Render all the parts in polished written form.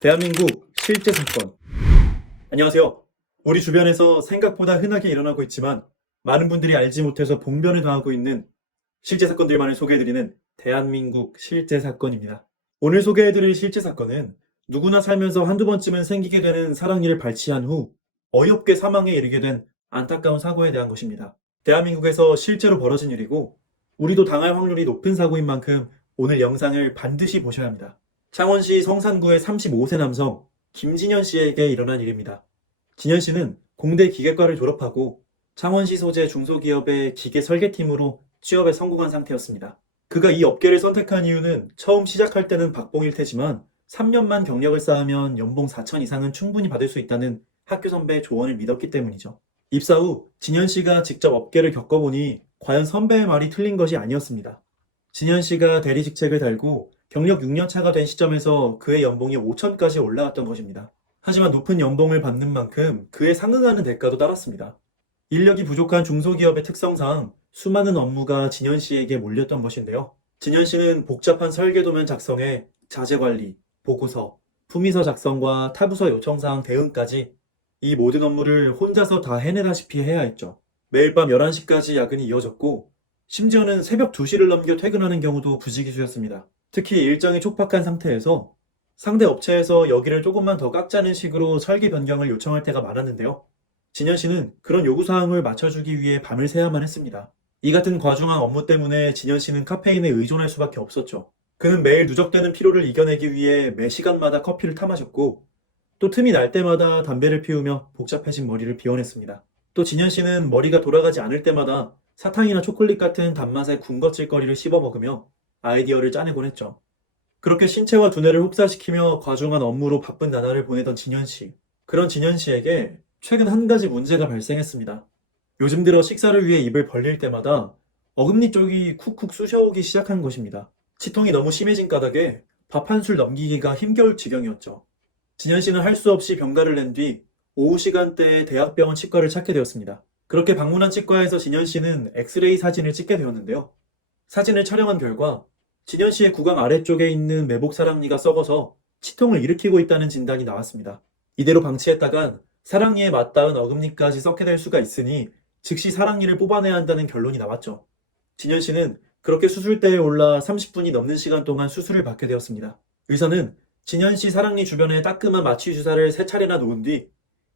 대한민국 실제 사건. 안녕하세요. 우리 주변에서 생각보다 흔하게 일어나고 있지만 많은 분들이 알지 못해서 봉변을 당하고 있는 실제 사건들만을 소개해드리는 대한민국 실제 사건입니다. 오늘 소개해드릴 실제 사건은 누구나 살면서 한두 번쯤은 생기게 되는 사랑니를 발치한 후 어이없게 사망에 이르게 된 안타까운 사고에 대한 것입니다. 대한민국에서 실제로 벌어진 일이고 우리도 당할 확률이 높은 사고인 만큼 오늘 영상을 반드시 보셔야 합니다. 창원시 성산구의 35세 남성 김진현 씨에게 일어난 일입니다. 진현 씨는 공대 기계과를 졸업하고 창원시 소재 중소기업의 기계 설계팀으로 취업에 성공한 상태였습니다. 그가 이 업계를 선택한 이유는 처음 시작할 때는 박봉일 테지만 3년만 경력을 쌓으면 연봉 4천 이상은 충분히 받을 수 있다는 학교 선배의 조언을 믿었기 때문이죠. 입사 후 진현 씨가 직접 업계를 겪어보니 과연 선배의 말이 틀린 것이 아니었습니다. 진현 씨가 대리 직책을 달고 경력 6년 차가 된 시점에서 그의 연봉이 5천까지 올라왔던 것입니다. 하지만 높은 연봉을 받는 만큼 그에 상응하는 대가도 따랐습니다. 인력이 부족한 중소기업의 특성상 수많은 업무가 진현 씨에게 몰렸던 것인데요. 진현 씨는 복잡한 설계도면 작성에 자재관리, 보고서, 품위서 작성과 타부서 요청사항 대응까지 이 모든 업무를 혼자서 다 해내다시피 해야 했죠. 매일 밤 11시까지 야근이 이어졌고 심지어는 새벽 2시를 넘겨 퇴근하는 경우도 부지기수였습니다. 특히 일정이 촉박한 상태에서 상대 업체에서 여기를 조금만 더 깎자는 식으로 설계 변경을 요청할 때가 많았는데요. 진현 씨는 그런 요구사항을 맞춰주기 위해 밤을 새야만 했습니다. 이 같은 과중한 업무 때문에 진현 씨는 카페인에 의존할 수밖에 없었죠. 그는 매일 누적되는 피로를 이겨내기 위해 매 시간마다 커피를 타마셨고 또 틈이 날 때마다 담배를 피우며 복잡해진 머리를 비워냈습니다. 또 진현 씨는 머리가 돌아가지 않을 때마다 사탕이나 초콜릿 같은 단맛의 군것질거리를 씹어 먹으며 아이디어를 짜내곤 했죠. 그렇게 신체와 두뇌를 혹사시키며 과중한 업무로 바쁜 나날을 보내던 진현 씨. 그런 진현 씨에게 최근 한 가지 문제가 발생했습니다. 요즘 들어 식사를 위해 입을 벌릴 때마다 어금니 쪽이 쿡쿡 쑤셔오기 시작한 것입니다. 치통이 너무 심해진 까닭에 밥 한 술 넘기기가 힘겨울 지경이었죠. 진현 씨는 할 수 없이 병가를 낸 뒤 오후 시간대에 대학병원 치과를 찾게 되었습니다. 그렇게 방문한 치과에서 진현 씨는 엑스레이 사진을 찍게 되었는데요. 사진을 촬영한 결과 진현 씨의 구강 아래쪽에 있는 매복 사랑니가 썩어서 치통을 일으키고 있다는 진단이 나왔습니다. 이대로 방치했다간 사랑니에 맞닿은 어금니까지 썩게 될 수가 있으니 즉시 사랑니를 뽑아내야 한다는 결론이 나왔죠. 진현 씨는 그렇게 수술대에 올라 30분이 넘는 시간 동안 수술을 받게 되었습니다. 의사는 진현 씨 사랑니 주변에 따끔한 마취 주사를 3차례나 놓은 뒤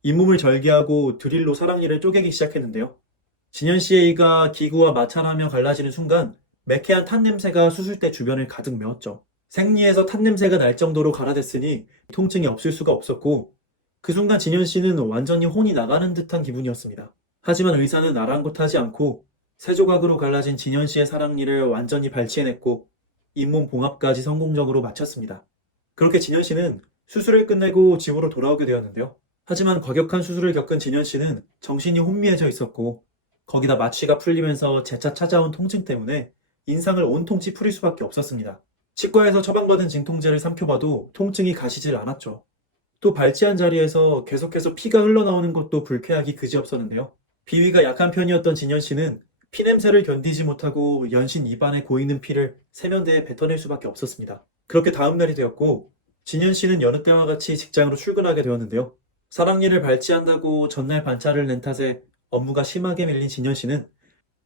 잇몸을 절개하고 드릴로 사랑니를 쪼개기 시작했는데요. 진현 씨의 이가 기구와 마찰하며 갈라지는 순간 매캐한 탄 냄새가 수술대 주변을 가득 메웠죠. 생리에서 탄 냄새가 날 정도로 갈아댔으니 통증이 없을 수가 없었고 그 순간 진현 씨는 완전히 혼이 나가는 듯한 기분이었습니다. 하지만 의사는 아랑곳하지 않고 세 조각으로 갈라진 진현 씨의 사랑니를 완전히 발치해냈고 잇몸 봉합까지 성공적으로 마쳤습니다. 그렇게 진현 씨는 수술을 끝내고 집으로 돌아오게 되었는데요. 하지만 과격한 수술을 겪은 진현 씨는 정신이 혼미해져 있었고 거기다 마취가 풀리면서 재차 찾아온 통증 때문에 인상을 온통 찌푸릴 수밖에 없었습니다. 치과에서 처방받은 진통제를 삼켜봐도 통증이 가시질 않았죠. 또 발치한 자리에서 계속해서 피가 흘러나오는 것도 불쾌하기 그지없었는데요. 비위가 약한 편이었던 진현 씨는 피 냄새를 견디지 못하고 연신 입안에 고이는 피를 세면대에 뱉어낼 수밖에 없었습니다. 그렇게 다음 날이 되었고 진현 씨는 여느 때와 같이 직장으로 출근하게 되었는데요. 사랑니를 발치한다고 전날 반차를 낸 탓에 업무가 심하게 밀린 진현 씨는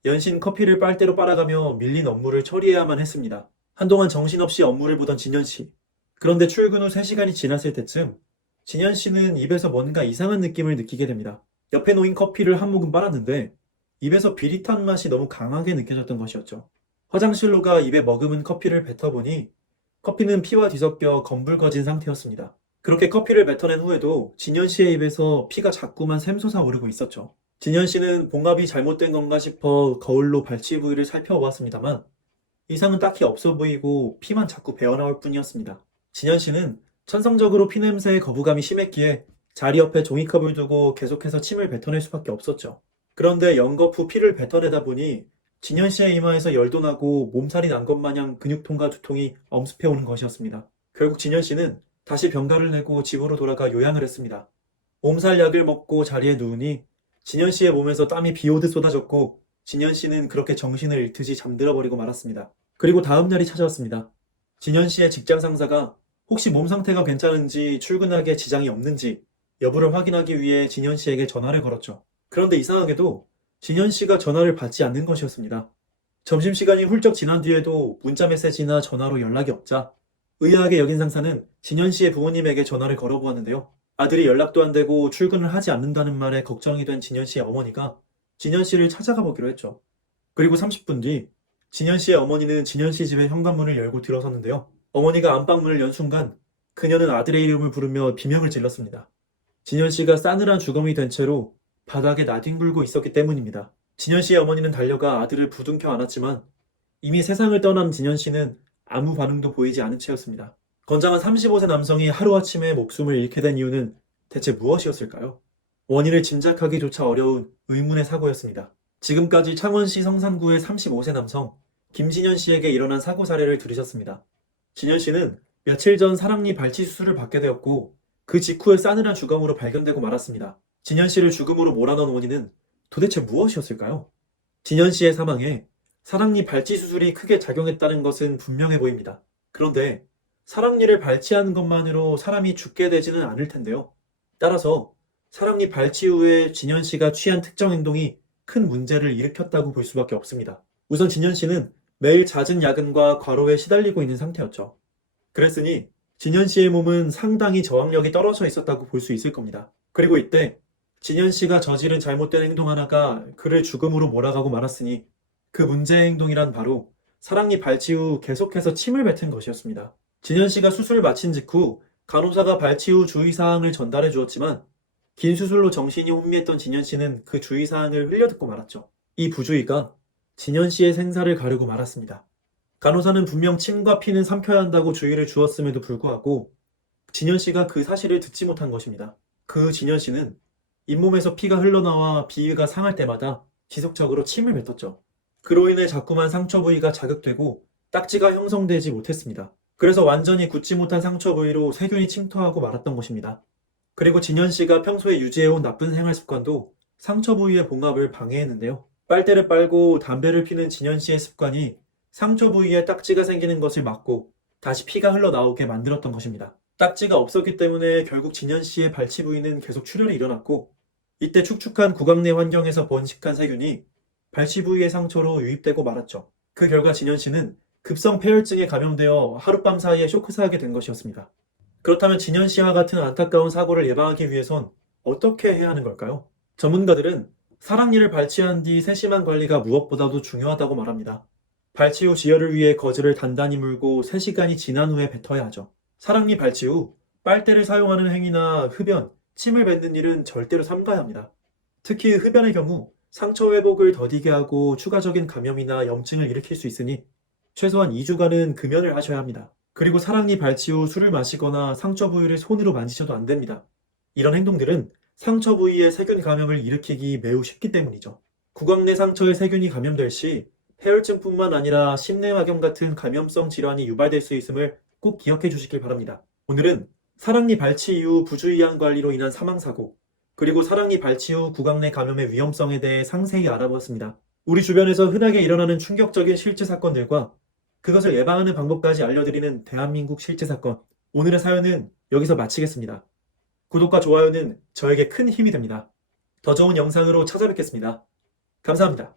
연신 커피를 빨대로 빨아가며 밀린 업무를 처리해야만 했습니다. 한동안 정신없이 업무를 보던 진현 씨. 그런데 출근 후 3시간이 지났을 때쯤 진현 씨는 입에서 뭔가 이상한 느낌을 느끼게 됩니다. 옆에 놓인 커피를 한 모금 빨았는데 입에서 비릿한 맛이 너무 강하게 느껴졌던 것이었죠. 화장실로 가 입에 머금은 커피를 뱉어보니 커피는 피와 뒤섞여 검붉어진 상태였습니다. 그렇게 커피를 뱉어낸 후에도 진현 씨의 입에서 피가 자꾸만 샘솟아 오르고 있었죠. 진현 씨는 봉합이 잘못된 건가 싶어 거울로 발치 부위를 살펴보았습니다만 이상은 딱히 없어 보이고 피만 자꾸 배어나올 뿐이었습니다. 진현 씨는 천성적으로 피냄새에 거부감이 심했기에 자리 옆에 종이컵을 두고 계속해서 침을 뱉어낼 수밖에 없었죠. 그런데 연겁 후 피를 뱉어내다 보니 진현 씨의 이마에서 열도 나고 몸살이 난 것 마냥 근육통과 두통이 엄습해오는 것이었습니다. 결국 진현 씨는 다시 병가를 내고 집으로 돌아가 요양을 했습니다. 몸살 약을 먹고 자리에 누우니 진현 씨의 몸에서 땀이 비오듯 쏟아졌고 진현 씨는 그렇게 정신을 잃듯이 잠들어 버리고 말았습니다. 그리고 다음 날이 찾아왔습니다. 진현 씨의 직장 상사가 혹시 몸 상태가 괜찮은지 출근하기에 지장이 없는지 여부를 확인하기 위해 진현 씨에게 전화를 걸었죠. 그런데 이상하게도 진현 씨가 전화를 받지 않는 것이었습니다. 점심시간이 훌쩍 지난 뒤에도 문자 메시지나 전화로 연락이 없자 의아하게 여긴 상사는 진현 씨의 부모님에게 전화를 걸어보았는데요. 아들이 연락도 안 되고 출근을 하지 않는다는 말에 걱정이 된 진현 씨의 어머니가 진현 씨를 찾아가 보기로 했죠. 그리고 30분 뒤 진현 씨의 어머니는 진현 씨 집의 현관문을 열고 들어섰는데요. 어머니가 안방문을 연 순간 그녀는 아들의 이름을 부르며 비명을 질렀습니다. 진현 씨가 싸늘한 주검이 된 채로 바닥에 나뒹굴고 있었기 때문입니다. 진현 씨의 어머니는 달려가 아들을 부둥켜 안았지만 이미 세상을 떠난 진현 씨는 아무 반응도 보이지 않은 채였습니다. 건장한 35세 남성이 하루아침에 목숨을 잃게 된 이유는 대체 무엇이었을까요? 원인을 짐작하기조차 어려운 의문의 사고였습니다. 지금까지 창원시 성산구의 35세 남성 김진현 씨에게 일어난 사고 사례를 들으셨습니다. 진현 씨는 며칠 전 사랑니 발치 수술을 받게 되었고 그 직후에 싸늘한 주검으로 발견되고 말았습니다. 진현 씨를 죽음으로 몰아넣은 원인은 도대체 무엇이었을까요? 진현 씨의 사망에 사랑니 발치 수술이 크게 작용했다는 것은 분명해 보입니다. 그런데 사랑니를 발치하는 것만으로 사람이 죽게 되지는 않을 텐데요. 따라서 사랑니 발치 후에 진현 씨가 취한 특정 행동이 큰 문제를 일으켰다고 볼 수밖에 없습니다. 우선 진현 씨는 매일 잦은 야근과 과로에 시달리고 있는 상태였죠. 그랬으니 진현 씨의 몸은 상당히 저항력이 떨어져 있었다고 볼 수 있을 겁니다. 그리고 이때 진현 씨가 저지른 잘못된 행동 하나가 그를 죽음으로 몰아가고 말았으니 그 문제의 행동이란 바로 사랑니 발치 후 계속해서 침을 뱉은 것이었습니다. 진현 씨가 수술을 마친 직후 간호사가 발치 후 주의사항을 전달해 주었지만 긴 수술로 정신이 혼미했던 진현 씨는 그 주의사항을 흘려듣고 말았죠. 이 부주의가 진현 씨의 생사를 가르고 말았습니다. 간호사는 분명 침과 피는 삼켜야 한다고 주의를 주었음에도 불구하고 진현 씨가 그 사실을 듣지 못한 것입니다. 그 진현 씨는 잇몸에서 피가 흘러나와 비위가 상할 때마다 지속적으로 침을 뱉었죠. 그로 인해 자꾸만 상처 부위가 자극되고 딱지가 형성되지 못했습니다. 그래서 완전히 굳지 못한 상처 부위로 세균이 침투하고 말았던 것입니다. 그리고 진현 씨가 평소에 유지해온 나쁜 생활 습관도 상처 부위의 봉합을 방해했는데요. 빨대를 빨고 담배를 피는 진현 씨의 습관이 상처 부위에 딱지가 생기는 것을 막고 다시 피가 흘러나오게 만들었던 것입니다. 딱지가 없었기 때문에 결국 진현 씨의 발치 부위는 계속 출혈이 일어났고 이때 축축한 구강 내 환경에서 번식한 세균이 발치 부위의 상처로 유입되고 말았죠. 그 결과 진현 씨는 급성 폐혈증에 감염되어 하룻밤 사이에 쇼크사하게 된 것이었습니다. 그렇다면 진현 씨와 같은 안타까운 사고를 예방하기 위해선 어떻게 해야 하는 걸까요? 전문가들은 사랑니를 발치한 뒤 세심한 관리가 무엇보다도 중요하다고 말합니다. 발치 후 지혈을 위해 거즈를 단단히 물고 3시간이 지난 후에 뱉어야 하죠. 사랑니 발치 후 빨대를 사용하는 행위나 흡연, 침을 뱉는 일은 절대로 삼가야 합니다. 특히 흡연의 경우 상처 회복을 더디게 하고 추가적인 감염이나 염증을 일으킬 수 있으니 최소한 2주간은 금연을 하셔야 합니다. 그리고 사랑니 발치 후 술을 마시거나 상처 부위를 손으로 만지셔도 안 됩니다. 이런 행동들은 상처 부위에 세균 감염을 일으키기 매우 쉽기 때문이죠. 구강 내 상처에 세균이 감염될 시 폐혈증뿐만 아니라 심내막염 같은 감염성 질환이 유발될 수 있음을 꼭 기억해 주시길 바랍니다. 오늘은 사랑니 발치 이후 부주의한 관리로 인한 사망사고, 그리고 사랑니 발치 후 구강 내 감염의 위험성에 대해 상세히 알아보았습니다. 우리 주변에서 흔하게 일어나는 충격적인 실제 사건들과 그것을 예방하는 방법까지 알려드리는 대한민국 실제 사건. 오늘의 사연은 여기서 마치겠습니다. 구독과 좋아요는 저에게 큰 힘이 됩니다. 더 좋은 영상으로 찾아뵙겠습니다. 감사합니다.